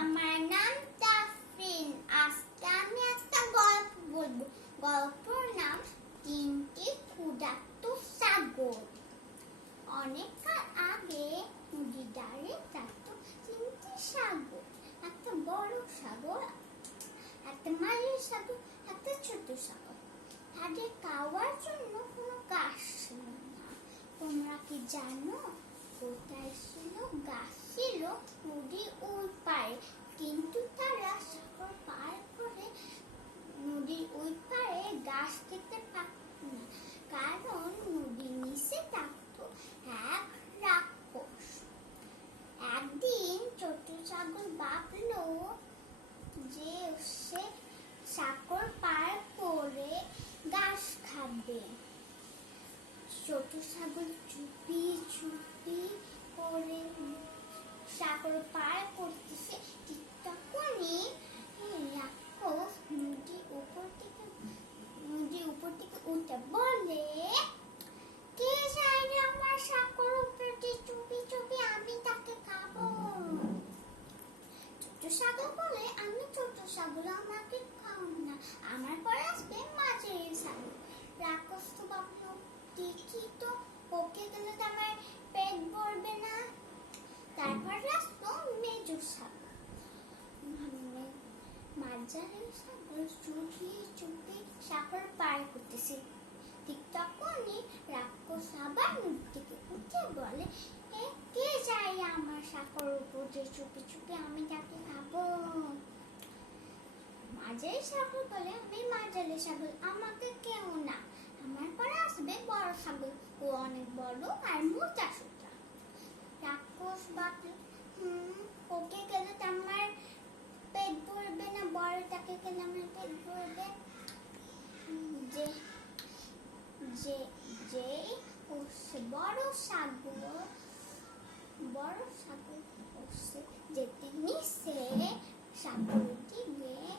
আমার নাম তাফরিন। আজকে আমি একটা গল্প বলবো। গল্পের নাম তিনটি ক্ষুধার্ত ছাগল। অনেককাল আগে নদীর ধারে থাকতো তিনটি ছাগল। একটা বড় ছাগল, একটা মাঝারি ছাগল, একটা ছোট ছাগল। তাদের খাওয়ার জন্য কোনো ঘাস ছিল না। তোমরা কি জানো কোথায় ছিল? ঘাস ছিল নদীর ওই পারে, কিন্তু তারা সাগর পার করে নদীর ওই পারে ঘাস খেতে পারত না, কারণ নদীর নিচে থাকতো এক রাক্ষস। একদিন ছোট ছাগল ভাবলো যে সে সাগর পার করে ঘাস খাবে। ছোট ছাগল চুপি চুপি করে সাগর পার করতেছে। ঠিক তখনই রাক্ষস নদীর উপর থেকে উঠে বলে, কে যায় আমার সাগর উপর দিয়ে চুপি চুপি, আমি তাকে খাবো। ছোট ছাগল বলে, আমি ছোট ছাগল, আমাকে খাও না, আমার পর আসবে মাঝারি ছাগল। রাক্ষস তো ভাবলো, দেখি তো, ওকে গেলে তো আমার পেট ভরবে না। তারপর আসলো মেজো ছাগল। মাঝারি ছাগল চুপি চুপি সাগর পার করতেছে। ঠিক তখনই রাক্ষস আবার নদী থেকে উঠে বলে, কে যায় আমার সাগর উপর দিয়ে চুপি চুপি, আমি তাকে খাবো। মাঝারি ছাগল বলে, আমি মাঝারি ছাগল, আমাকে কেউ না, আমার পর আসবে বড় ছাগল, ও অনেক বড় আর মোটা সোটা। রাক্ষস ভাবল, ওকে গেলে তো আমার পেট ভরবে না, বড়টাকে গেলে আমার পেট ভরবে। বড় ছাগল যেতে নিচে সাগরটি গিয়ে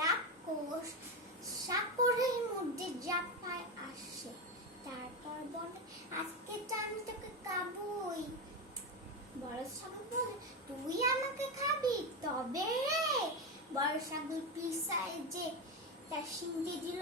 রাক্ষস সাগরের মধ্যে ঝাঁপায় আসে। তারপর বলে, আজকে তো আমি তোকে খাবই। বড় ছাগল বলে, তুই আমাকে খাবি? তবে রে! বড় ছাগল পিছায় যে তার শিং দিয়ে দিল